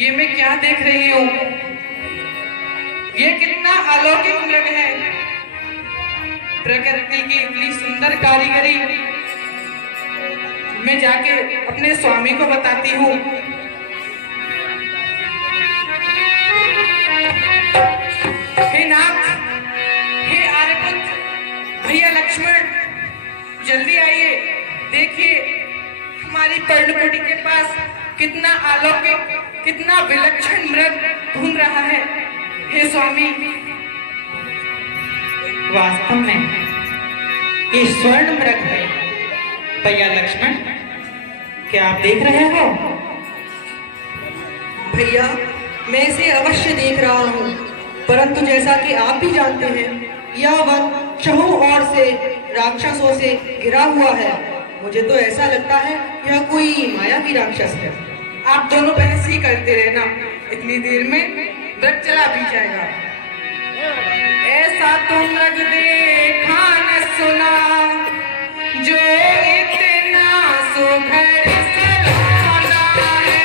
ये मैं क्या देख रही हूँ? ये कितना अलौकिक मृग है। प्रकृति की इतनी सुंदर कारीगरी मैं जाके अपने स्वामी को बताती हूँ। हे नाथ, हे आर्यपुत्र, भैया लक्ष्मण, जल्दी आइए। देखिए हमारी पर्णकुटी के पास कितना अलौकिक, कितना विलक्षण मृग घूम रहा है। हे स्वामी, वास्तव में ये स्वर्ण मृग है। भैया लक्ष्मण, क्या आप देख रहे हो? भैया, मैं इसे अवश्य देख रहा हूँ, परंतु जैसा कि आप भी जानते हैं, यह वन चहुं ओर से राक्षसों से घिरा हुआ है। मुझे तो ऐसा लगता है यह कोई मायावी राक्षस है। आप दोनों बहस ही करते रहना, इतनी देर में मृग चला भी जाएगा। ऐसा तो मृग देखा न सुना, जो इतना सुघड़ सलोना है,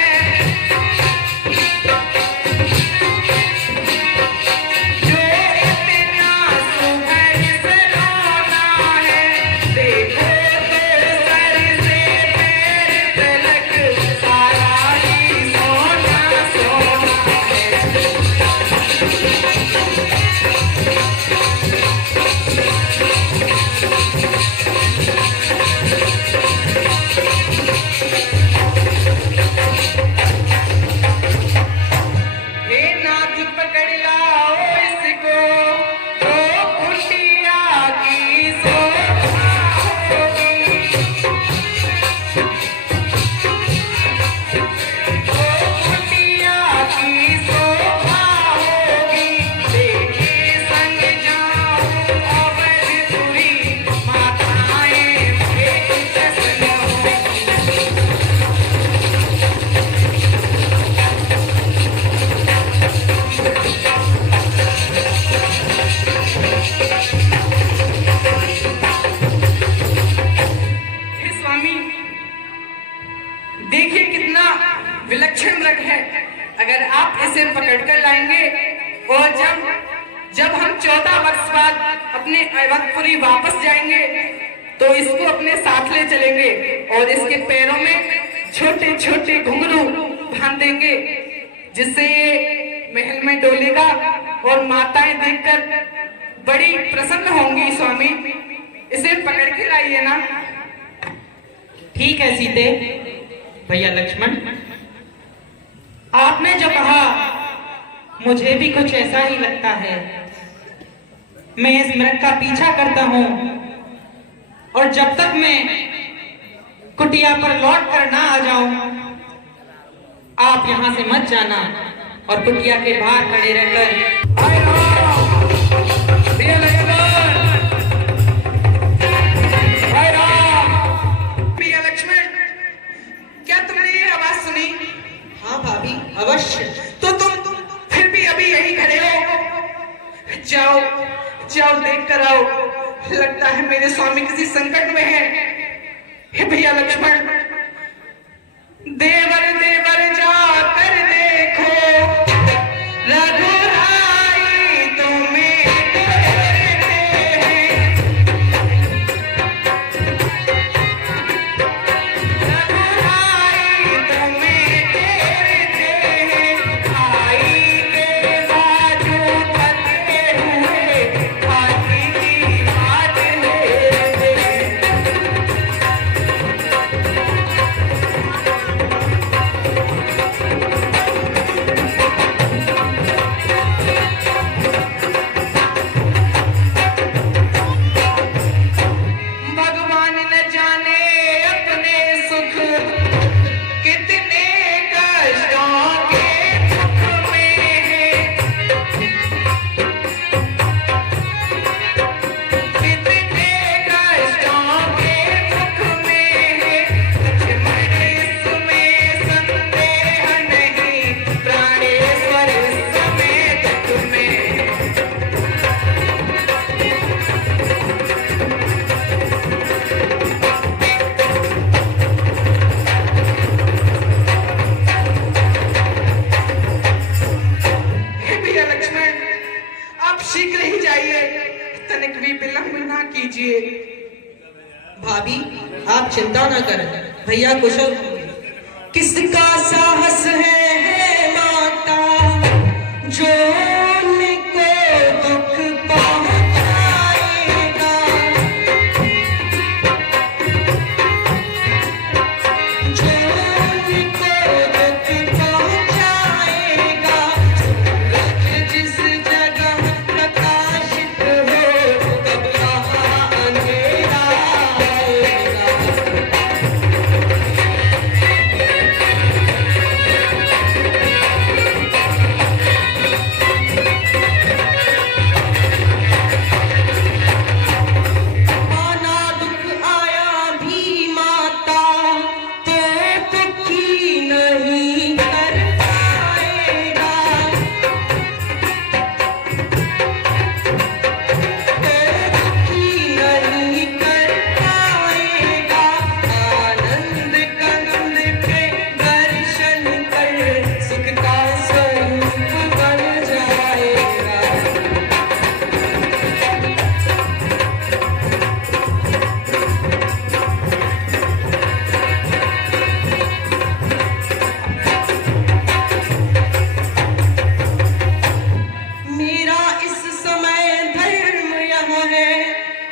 जो इतना सुघड़ सलोना है। देखो तो सर से पैर तलक सारा ही सोना सोना है। हे नाथ, पकड़ लाओ इसको, तो कुटिया की शोभा होगी, तो कुटिया की शोभा होगी। देखे संग जाऊं अवधपुरी, माताएं भेंट प्रसन्न होंगी। हे स्वामी, देखिए कितना विलक्षण मृग है। अगर आप इसे पकड़कर लाएंगे और जब हम 14 वर्ष बाद अपने अवधपुरी वापस जाएंगे, तो इसको अपने साथ ले चलेंगे और इसके पैरों में छोटे छोटे घुंघरू बांध देंगे, जिससे ये महल में डोलेगा और माताएं देखकर बड़ी प्रसन्न होंगी। स्वामी, इसे पकड़ के लाइए ना। ठीक है सीते। भैया लक्ष्मण, आपने जो कहा मुझे भी कुछ ऐसा ही लगता है। मैं इस मृग का पीछा करता हूँ, और जब तक मैं कुटिया पर लौट कर ना आ जाऊं, आप यहां से मत जाना और कुटिया के बाहर खड़े रहकर हाय राम, भैया लक्ष्मण, हाय राम। भैया लक्ष्मण, क्या तुमने ये आवाज सुनी? हाँ भाभी, अवश्य। तो तुम फिर भी अभी यही खड़े हो? जाओ जाओ, देख कर आओ। लगता है मेरे स्वामी किसी संकट में है। हे भैया लक्ष्मण, देवर देवर जाकर देखो, रघुराई तुम्हें डरते हैं, रघुराई तुम्हें डरते हैं। आई के बाजू पकड़े हुए, हाथी की बात लेते हैं। भाभी आप चिंता ना करें, भैया कुशल होंगे। किसका साहस है माता जो उनको दुख पहुंचाएगा, जो उनको दुख पहुंचाएगा। सूरज जिस जगह प्रकाशित हो तब वहाँ अंधेरा आएगा। माना दुख आया भी माता तो दुखी नहीं कर पाएगा, तो दुखी नहीं कर पाएगा। आनंद कंद पे दर्शन कर सुख का स्वरूप बन जाएगा। मेरा इस समय धर्म यह है,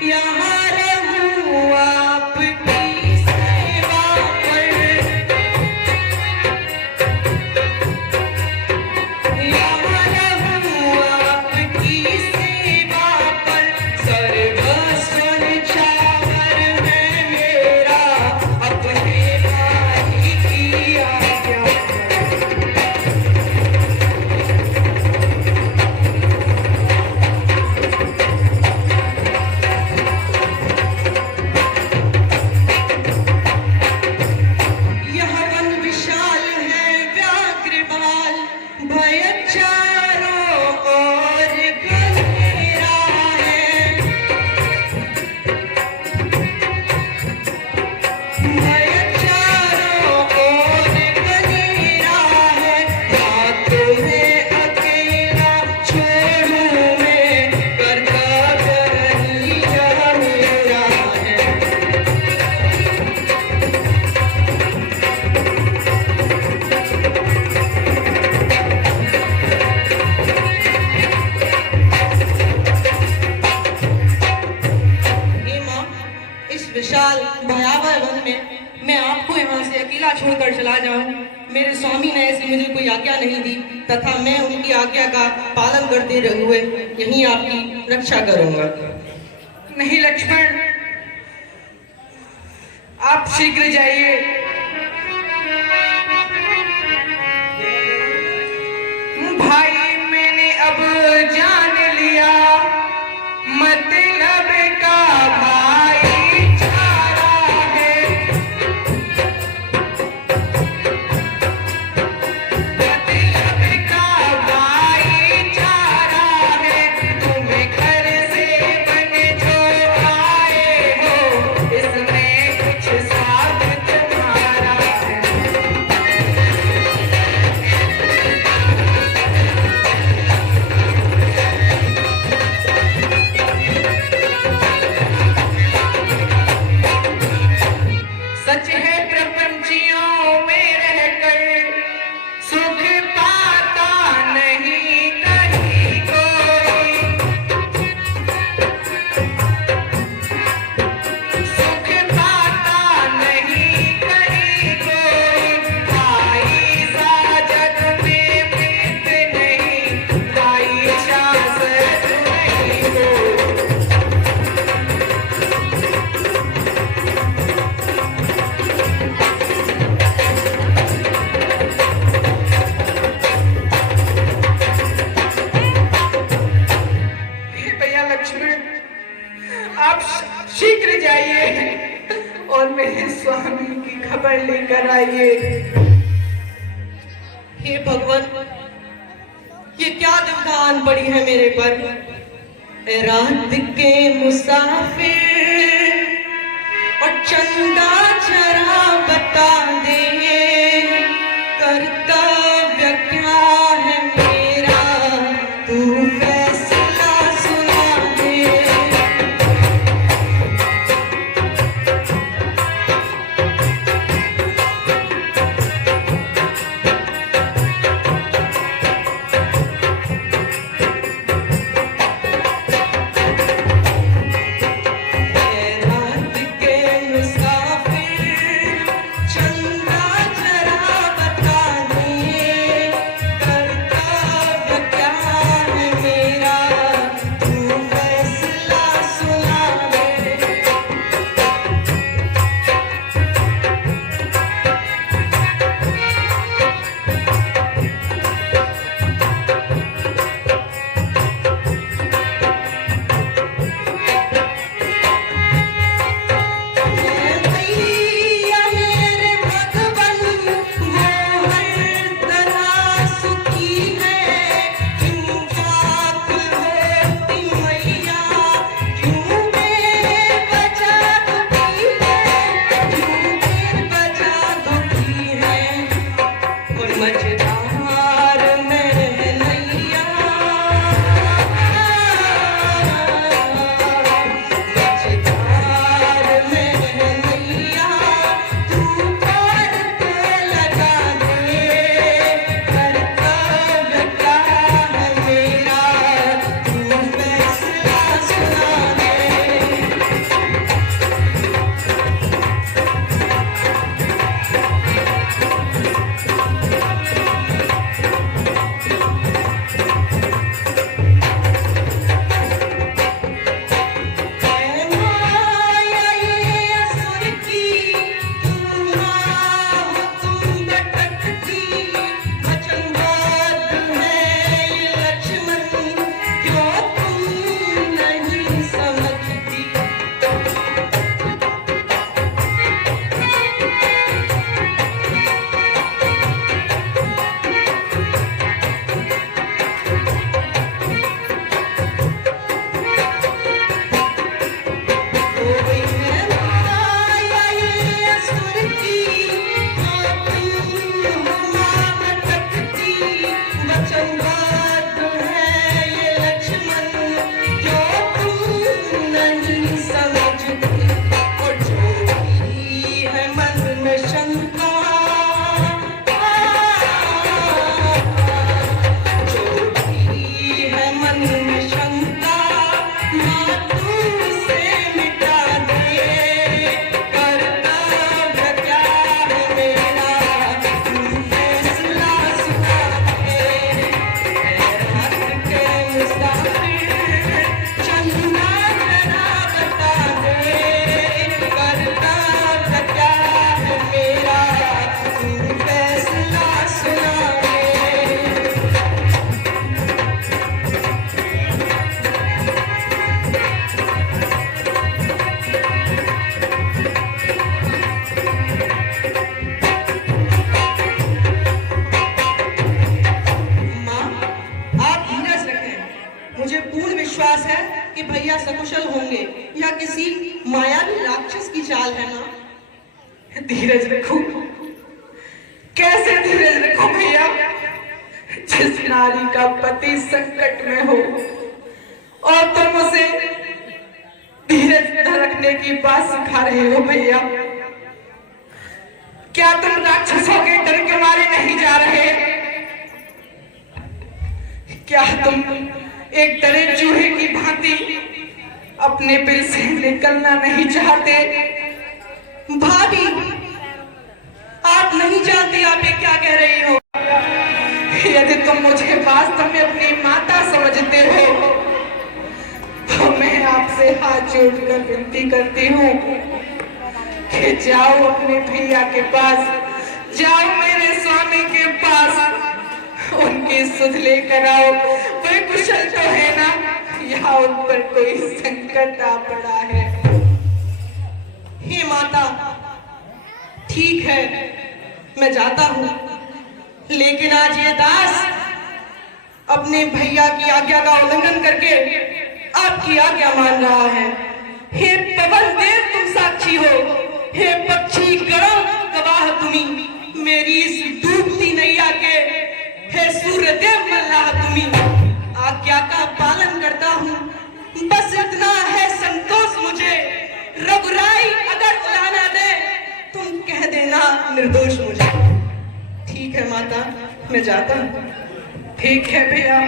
यहाँ रहूं आपकी सेवा पर, यहाँ रहूं आपकी सेवा पर। सर्वस्व न्यौछावर है मेरा अपने भाई की आज्ञा पर। यह वन विशाल है व्याघ्र बाल, भय चारों ओर गहरा है, भय चारों ओर गहरा है। या तुम्हें अकेला छोड़ूं मैं, कर्तव्य ही यह मेरा है। हे माँ, इस विशाल भयावह वन में मैं आपको यहाँ से अकेला छोड़कर चला जाऊं, मेरे स्वामी ने ऐसी मुझे कोई आज्ञा नहीं दी तथा मैं उनकी आज्ञा का पालन करते हुए यहीं आपकी रक्षा करूंगा। नहीं लक्ष्मण, आप शीघ्र जाइए। भाई मैंने अब जान लिया, मतलब का भाईचारा है, मतलब का भाईचारा है। तुम घर से बन जो आए हो, इसमें कुछ स्वाद तुम्हारा है। सच है प्रपंचियों में रहकर सुख पाता नहीं कहीं कोई, सुख पाता नहीं कहीं कोई। भाई सा जग में प्रीत नहीं, भाई शासक नहीं कोई। भैया लक्ष्मण, आप शीघ्र जाइए और मेरे स्वामी की खबर लेकर आइए। हे भगवान, ये क्या दुकान पड़ी है मेरे पर। ए रात के मुसाफिर और चंदा जरा बता दे, कर्तव्य क्या है मेरा, तू फैसला सुना दे। भैया सकुशल होंगे या किसी मायावी राक्षस की चाल है ना। धीरज रखो। कैसे धीरज रखो भैया? जिस नारी का पति संकट में हो और तुम उसे धीरज न रखने की बात सिखा रहे हो भैया। क्या तुम राक्षसों के डर के मारे नहीं जा रहे? क्या तुम एक डरे चूहे की भांति अपने बिल से निकलना नहीं चाहते? भाभी, आप नहीं जानती आप ये क्या कह रही हो। यदि तुम मुझे वास्तव में अपनी माता समझते हो तो मैं आपसे हाथ जोड़कर विनती करती हूँ कि जाओ अपने भैया के पास, जाओ मेरे स्वामी के पास, उनकी सुध लेकर आओ। वे कुशल तो है ना, या उन पर कोई संकट आ पड़ा है? हे माता, ठीक है, मैं जाता हूँ, लेकिन आज ये दास अपने भैया की आज्ञा का उल्लंघन करके आपकी आज्ञा मान रहा है। हे पवन देव तुम साक्षी हो, हे पक्षी गणों गवाह तुम्ही, मेरी इस डूबती नैया के हे सूर्य देव मल्लाह तुम्ही। आज्ञा का पालन करता हूँ, बस इतना है संतोष मुझे। रघुराई अगर उलाना दे तुम कह देना निर्दोष मुझे। ठीक है माता, मैं जाता हूँ। ठीक है भैया,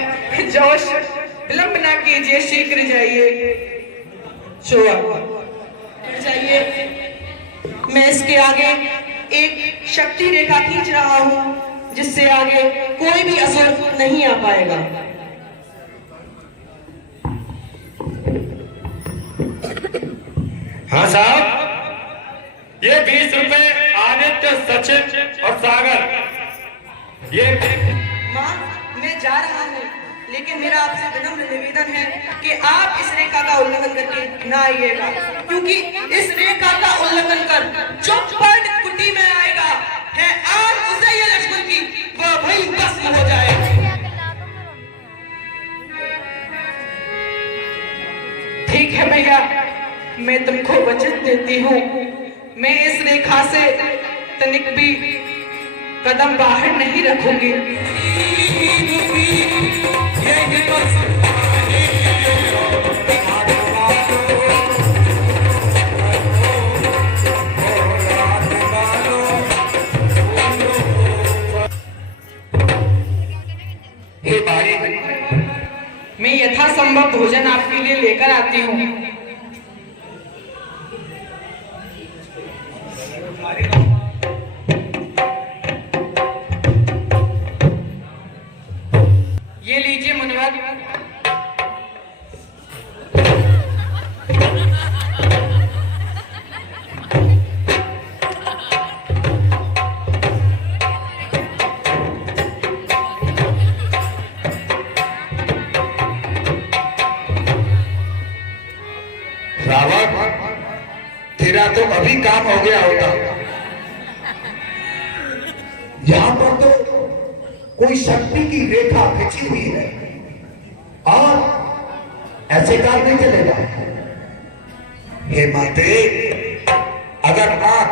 जोश विलंब ना कीजिए, शीघ्र जाइए। जाइए, मैं इसके आगे एक शक्ति रेखा खींच रहा हूँ जिससे आगे कोई भी असर नहीं आ पाएगा। हाँ साहब, ये 20 रुपए आदित्य, सचिन और सागर, ये माँ, मैं जा रहा हूँ, लेकिन मेरा आपसे विनम्र निवेदन है कि आप इस रेखा का उल्लंघन करके ना आइएगा, क्योंकि इस रेखा का उल्लंघन कर जो पर्ण कुटी में आएगा है आग उसे ये लक्ष्मण की, वह वही भस्म हो जाए। ठीक है भैया, मैं तुमको वचन देती हूँ, मैं इस रेखा से तनिक भी कदम बाहर नहीं रखूंगी। हे भाई, मैं यथासंभव भोजन आपके लिए लेकर आती हूँ। ये लीजिए मुनिवर। रावण, तेरा तो अभी काम हो गया होता। यहाँ पर तो कोई शक्ति की रेखा खिंची हुई है और ऐसे काम नहीं चलेगा। हे माते, अगर आप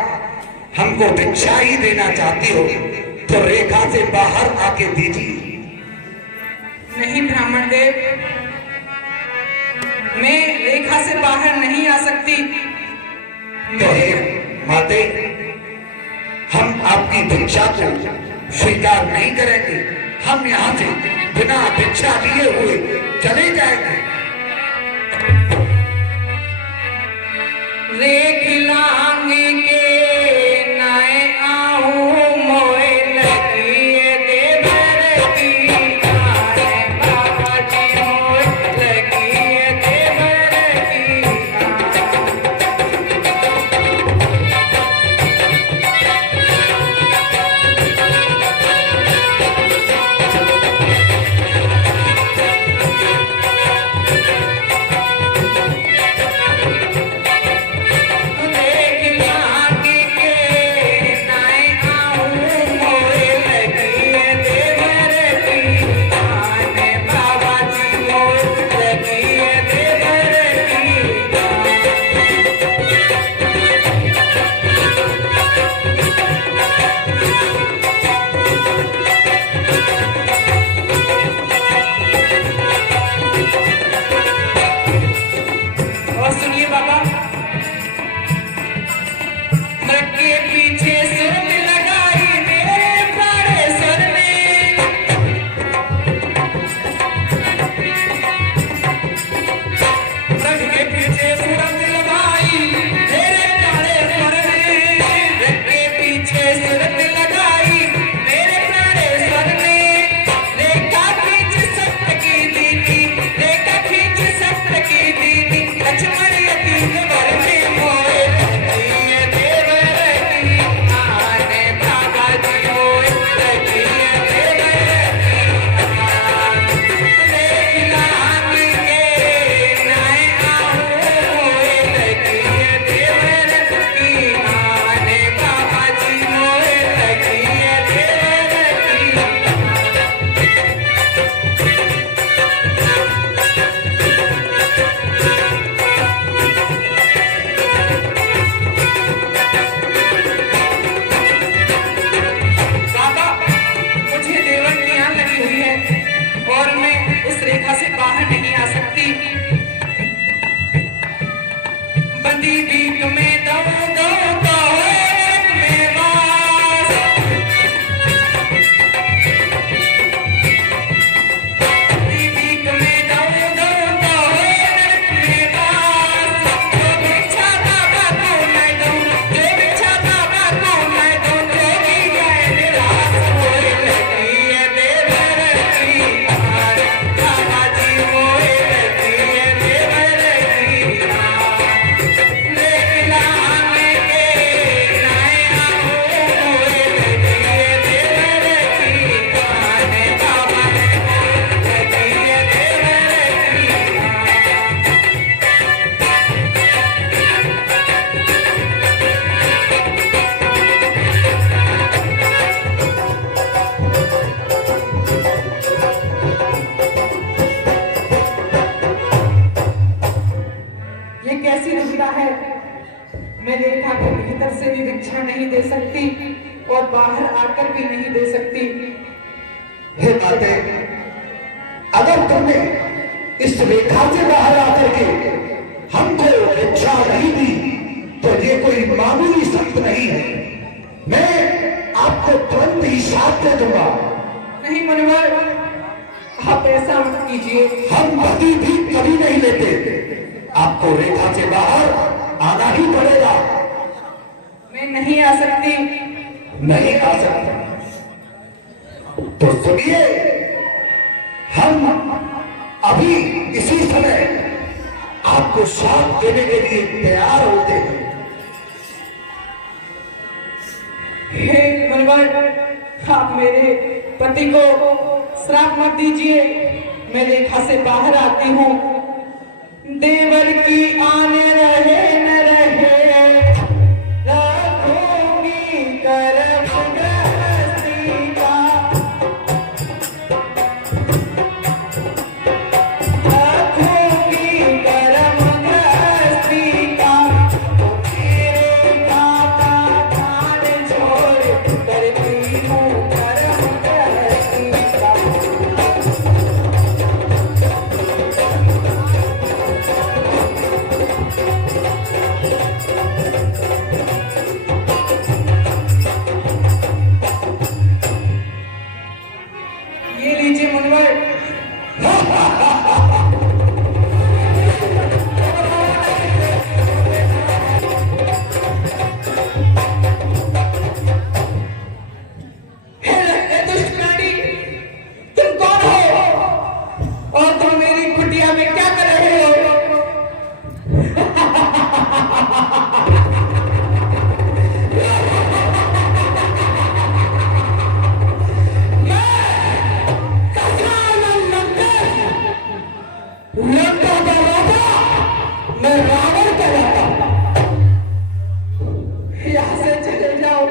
हमको भिक्षा ही देना चाहती हो तो रेखा से बाहर आके दीजिए। नहीं ब्राह्मण देव, मैं रेखा से बाहर नहीं आ सकती। तो हे माते, हम आपकी भिक्षा को स्वीकार नहीं करेंगे। हम यहाँ से बिना भिक्षा लिए हुए चले जाएंगे। रेख लांगे के नाए आहूं मोए लगी देवर की आए बाबा जी मोए लगी देवर की और सुनिए बाबा, मृग के पीछे सुरत लगाई मेरे प्राणेश्वर ने। मृग के पीछे सुरत लगाई मेरे प्राणेश्वर ने। मृग के पीछे सुरत लगाई मेरे प्राणेश्वर ने। रेखा खींच सत्य की दीदी, रेखा खींच सत्य की दीदी, लक्ष्मण यतीम वर में मोए लगिए देवर की आने बाबा जी मोए लगिए देवर की आन। लेकिन आगे के नाय आऊं मोए लगिए देवर की आने बाबा जी मोए लगिए देवर की। बाबा, मुझे देवर की आन लगी हुई है और मैं उस रेखा से बाहर नहीं आ सकती। बंदी बीक में दो दो तो एक में वास। बंदी बीक में दो दो तो एक में वास। जो भिक्षा बाबा को मैं दूं, जो भिक्षा बाबा को मैं दूं, जो भी जाए निराश होए लगी है देवर की आन। बाबा जी मोए लगी है देवर की आन। लेकिन आने के नाय आऊं मोए लगी है देवर की आन। बाबा जी मोए लगी है देवर की आन। ये कैसी भिक्षा है? मैं रेखा के भीतर से भी भिक्षा नहीं दे सकती और बाहर आकर भी नहीं दे सकती। हे माते, अगर तुमने इस रेखा से बाहर आकर के हमको भिक्षा नहीं दी तो ये कोई मामूली शब्द नहीं है। मैं आपको तुरंत ही साथ दे दूंगा। नहीं मुनिवर, आप ऐसा मत कीजिए। हम गति भी कभी नहीं लेते। आपको रेखा से बाहर आना ही पड़ेगा। मैं नहीं आ सकती। नहीं आ सकता तो सुनिए, हम अभी इसी समय आपको साथ देने के लिए तैयार होते हैं। हे मुनिवर, आप मेरे पति को श्राप मत दीजिए। मैं रेखा से बाहर आती हूँ। देवर की आने रहे न रहे, रखूंगी कर्म गृहस्थी का। रखूंगी कर्म गृहस्थी का। तेरे काका ध्यान छोड़ करती हूँ कर्म गृहस्थी का। ये लीजिए मुनिवर। हे दुष्ट प्राणी, तुम कौन हो और तुम मेरी कुटिया में क्या कर रहे हो? लंका का राजा, मैं रावण का राजा। यहाँ से चले जाओ,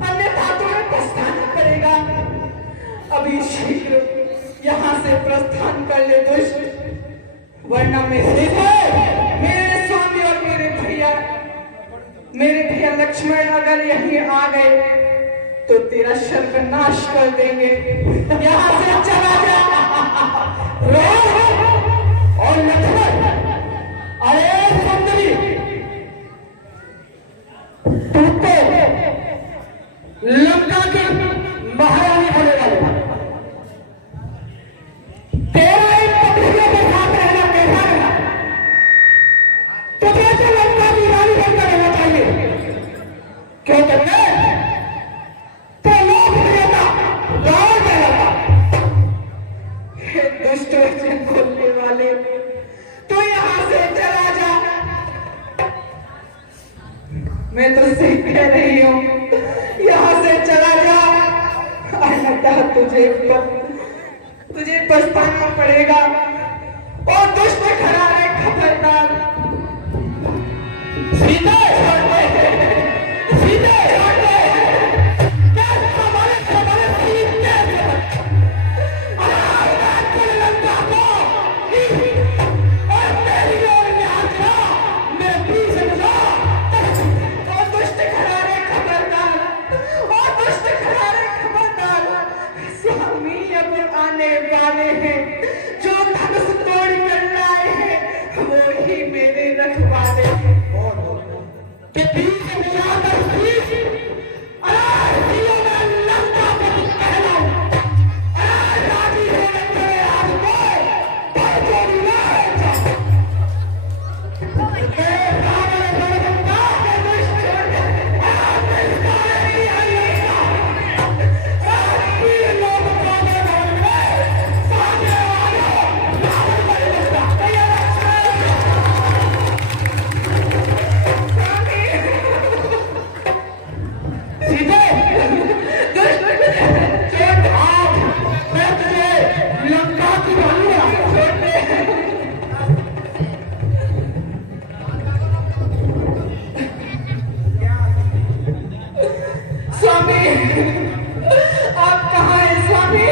अन्यथा तुम्हें पछताना पड़ेगा। अभी शीघ्र यहाँ से प्रस्थान कर ले दुष्ट, वरना मेरे स्वामी और मेरे भैया लक्ष्मण अगर यहीं आ गए तो तेरा सर्वनाश कर देंगे। यहाँ से चला जा। और लक्ष्मण, अरे सुंदरी, तू तो लंका की महारानी होने वाली, तेरा इन पत्नियों के साथ रहना कैसा रहा? तुझे तो लंका की रानी बनकर रहना चाहिए, क्यों करना? तो लोग प्रियता रावण कहलाता। हे दुष्ट वचन बोलने वाले, तू यहाँ से चला जा। मैं तुझसे कह रही हूँ, यहाँ से चला जा, अन्यथा तुझे पछताना पड़ेगा। और दुष्ट खड़ा है खबरदार। सीता सीता क्या हमारे हमारे सीते लंका को और मेरी ओर ध्यान था, मैं पीछे मुझा। और दुष्ट खड़ा है खबरदार। और दुष्ट खड़ा है खबरदार। स्वामी अब आने वाले हैं, जो धनुष तोड़ कर लाए हैं वो ही मेरे रखवाले। कि पीछे मुझा कर पीछे अरे दियो मैं लंका को कहलाऊं। अरे राजी होने तेरे आज पर जोड़ी लाए रावण बनता है दुष्ट लोग सामने आयो रावण बनता सीधे चल आप, मैं तुझे लंका की बनूंगा। स्वामी आप कहाँ हैं स्वामी?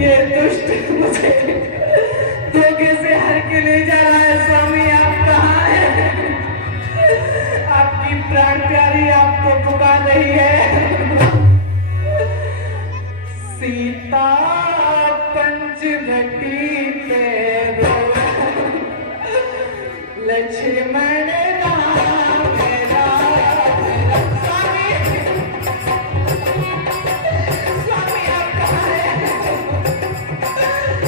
ये दुष्ट मुझे धोखे से हर के ले जा रहा है। स्वामी आप कहाँ हैं? आपकी प्राण प्यारी आपको पुकार रही है। सीता पंचवटी पे रोवे, लक्ष्मण राम राम। स्वामी स्वामी आप कहाँ हैं?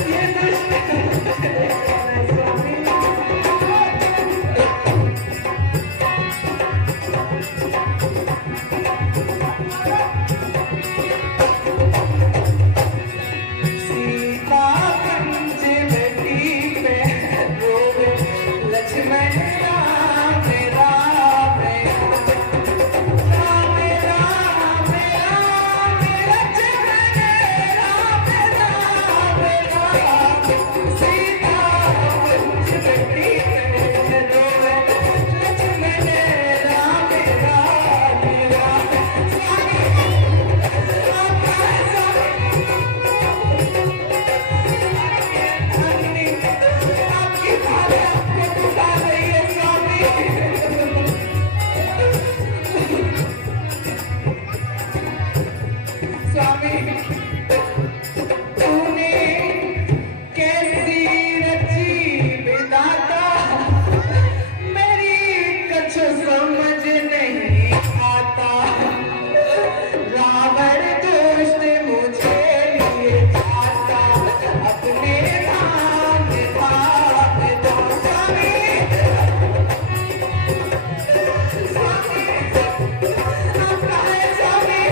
ये दुष्ट स्वामी सीता पंचवटी पे रोवे, लक्ष्मण राम राम राम राम राम, लक्ष्मण राम राम राम। सीता पंचवटी पे रोवे, लक्ष्मण राम राम राम। स्वामी आप कहाँ हैं स्वामी? आपकी भाभी आपको पुकार रही है स्वामी। स्वामी तूने कैसी रची विधाता, मेरी कुछ समझ नहीं आता। रावण दुष्ट मुझे लिए जाता, अपने धाम धाम दो। स्वामी स्वामी आप कहाँ हैं स्वामी?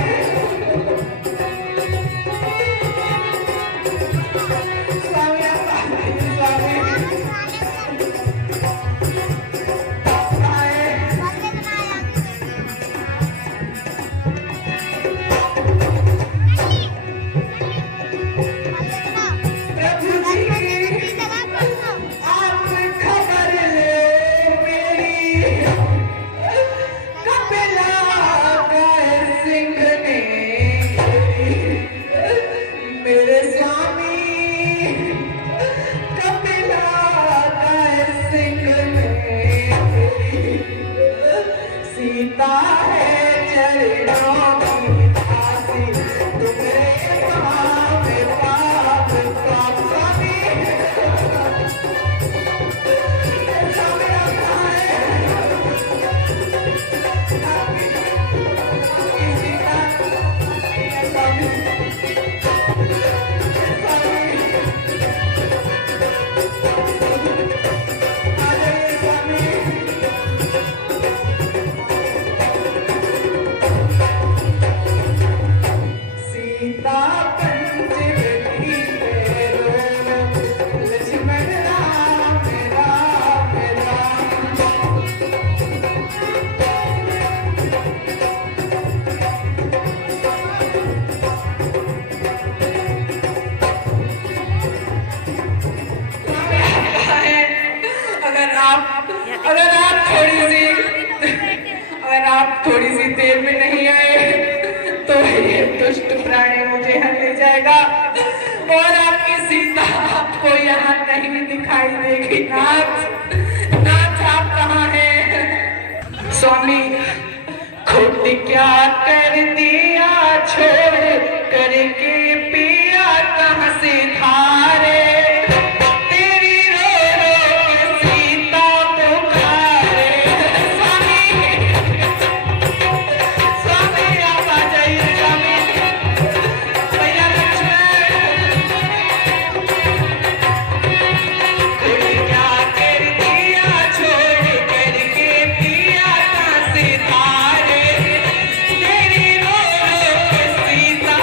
अगर आप थोड़ी सी देर में नहीं आए तो ये दुष्ट प्राणी मुझे यहाँ ले जाएगा और आपकी सीता आपको यहाँ नहीं दिखाई देगी। नाथ, नाथ आप कहाँ हैं? स्वामी, खोट क्या कर दिया छोड़ करके पिया कहाँ से धारे, तेरी रो रो के सीता पुकारे। स्वामी आप आ जाइए। स्वामी भैया लक्ष्मण, खोट क्या कर दिया छोड़ करके पिया कहाँ से धारे, तेरी रो रो के सीता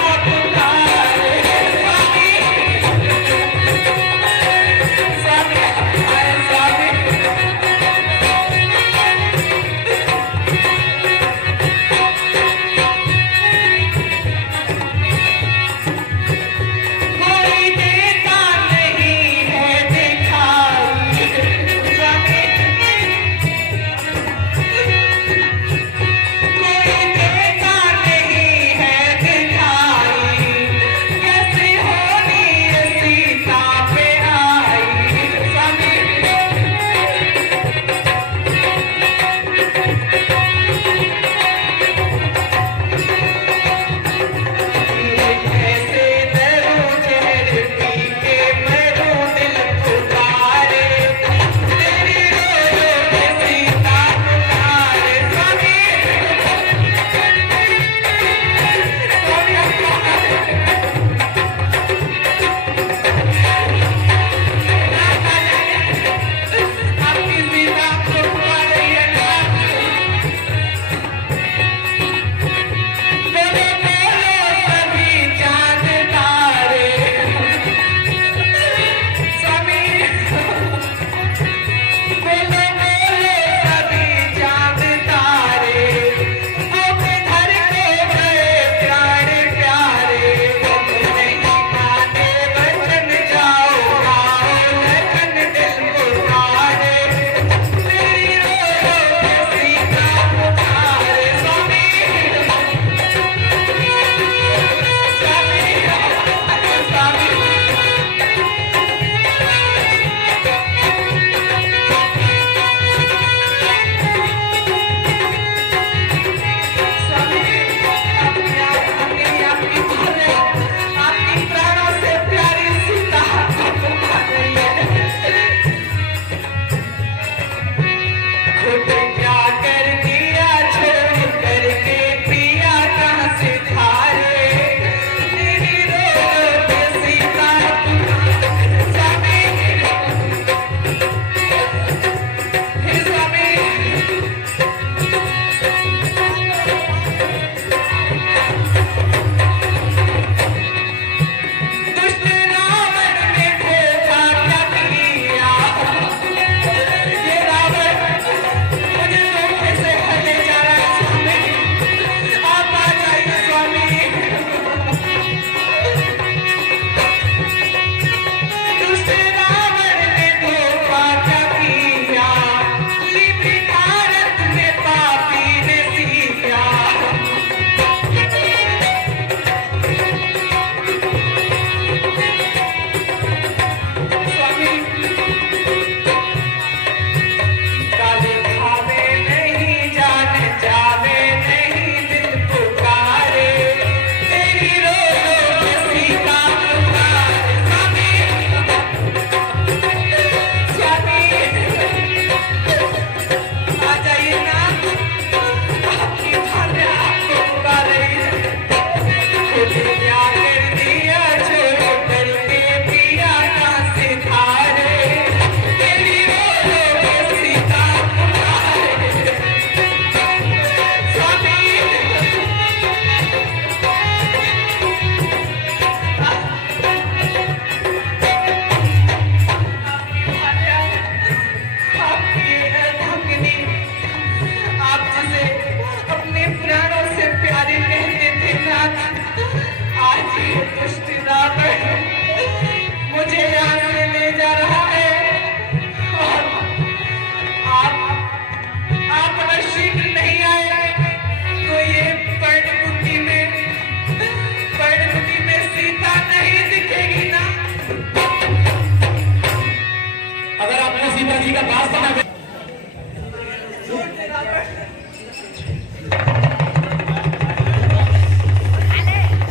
का वास्ता ना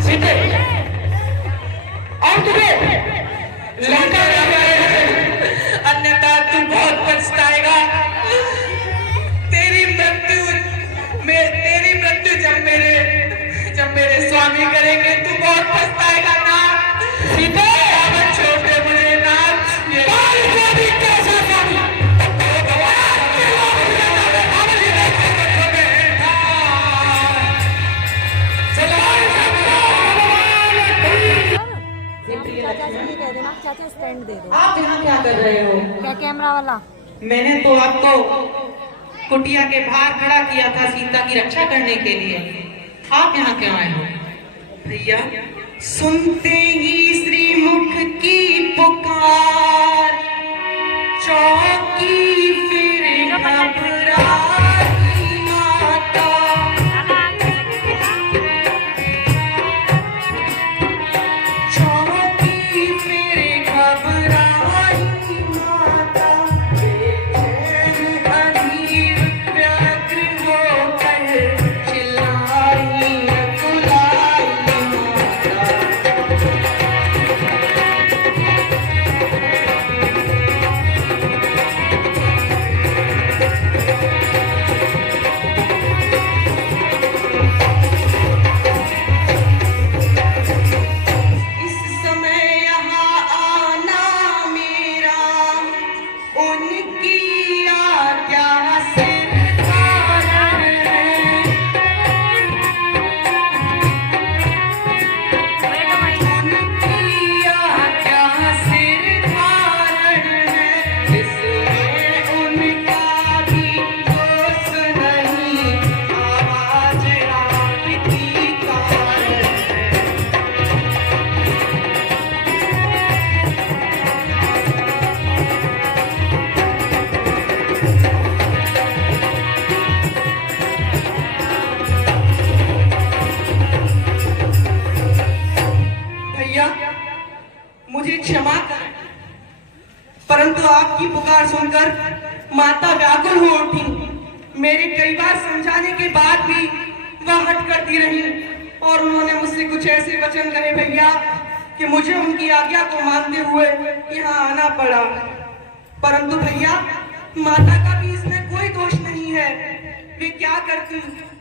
सीधे और तुम्हें लंका अन्यथा तू बहुत पछताएगा। तेरी मृत्यु जब मेरे स्वामी करेंगे तू बहुत पछताएगा ना। सीधे छोड़ दे मुझे नाथ। कैसा स्वामी चाचा से ये कह देना चाचा स्टैंड दे दो। आप यहाँ क्या कर रहे हो? क्या कैमरा वाला? मैंने तो आपको कुटिया के बाहर खड़ा किया था सीता की रक्षा करने के लिए। आप यहाँ क्यों आए हो? भैया सुनते ही श्रीमुख की पुकार चौकी फिर घबराई माता। चौकी फिर घबराई माता। बेचैन अधीर व्यग्र होकर चिल्लाई अकुलाई माता। इस समय यहाँ आना मेरा उनकी आज्ञा से कारण है। उनकी आज्ञा से कारण है। इसमें उनका भी दोष नहीं। आवाज आपकी कारण है। भैया मुझे क्षमा करें, परंतु आपकी पुकार सुनकर माता व्याकुल हो उठी। मेरे कई बार समझाने के बाद भी वह हट करती रही और उन्होंने मुझसे कुछ ऐसे वचन कहे भैया कि मुझे उनकी आज्ञा को मानते हुए यहाँ आना पड़ा। परंतु भैया माता का भी इसमें कोई दोष नहीं है। वे क्या करती,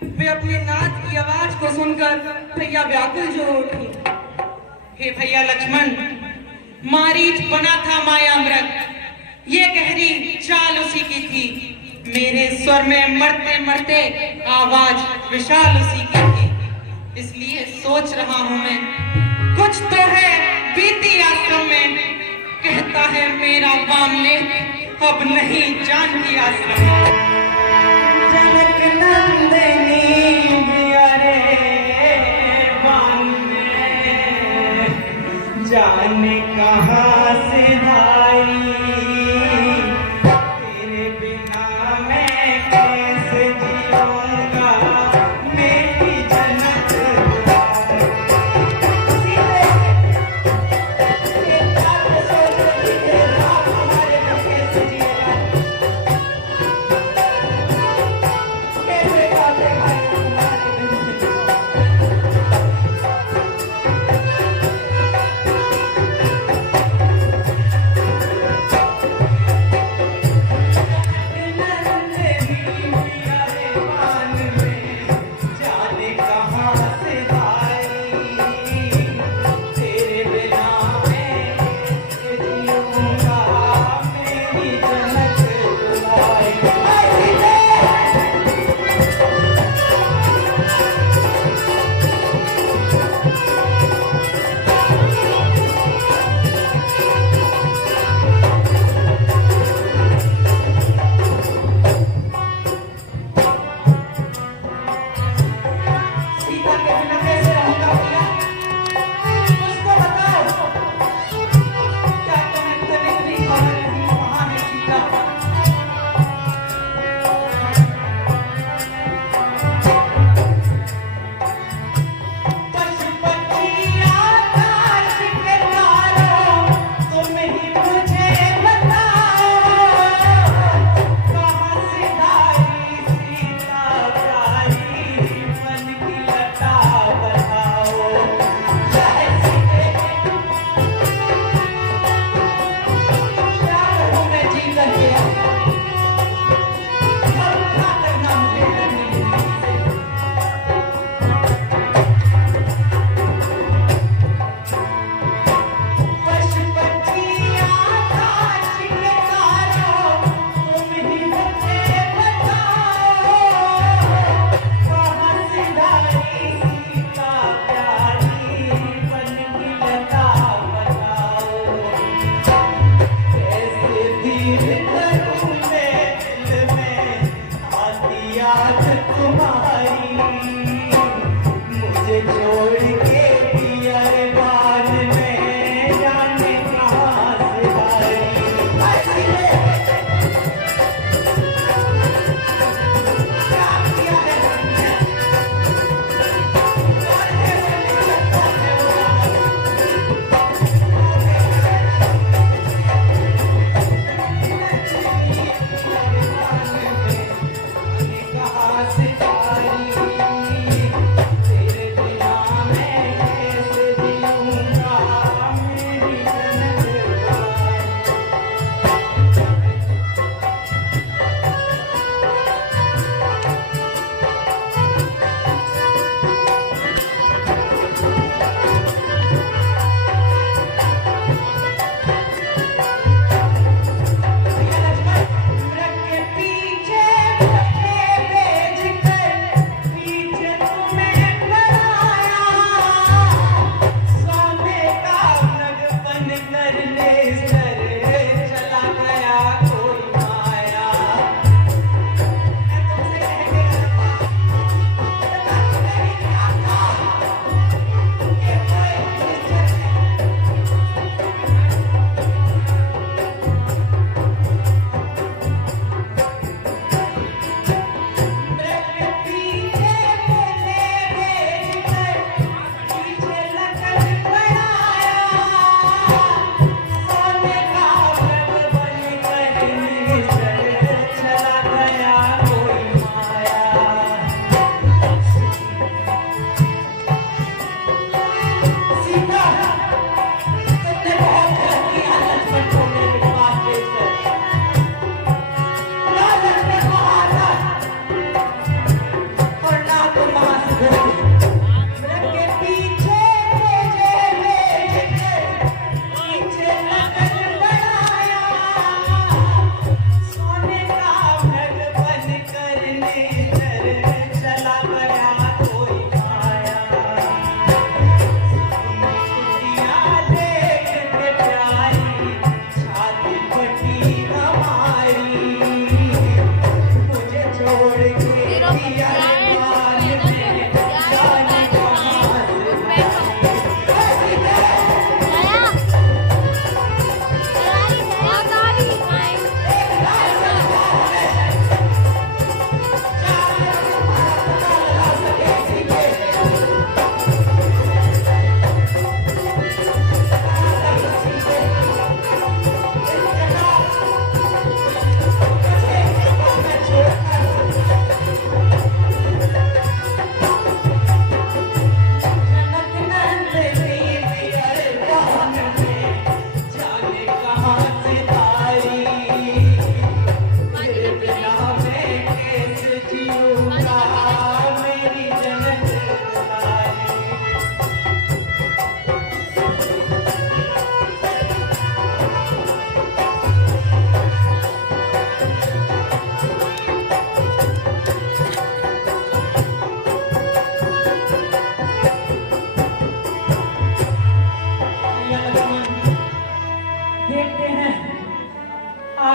वे अपने नाथ की आवाज को सुनकर भैया व्याकुल जो उठी। हे भैया लक्ष्मण, मारीच बना था मायामृग, ये गहरी चाल उसी की थी। मेरे स्वर में मरते मरते आवाज विशाल उसी की थी। इसलिए सोच रहा हूं मैं, कुछ तो है बीती आश्रम में। कहता है मेरा वामने अब नहीं जानकी आश्रम में। जनक नंदनी अरे जाने कहाँ से भाई, तेरे बिना मैं कैसे जीऊंगा। मेरी जनक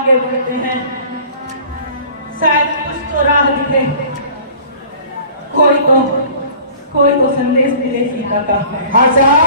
आगे बढ़ते हैं, शायद कुछ तो राह दिखे, कोई तो संदेश मिले सीता का। हाँ साहब।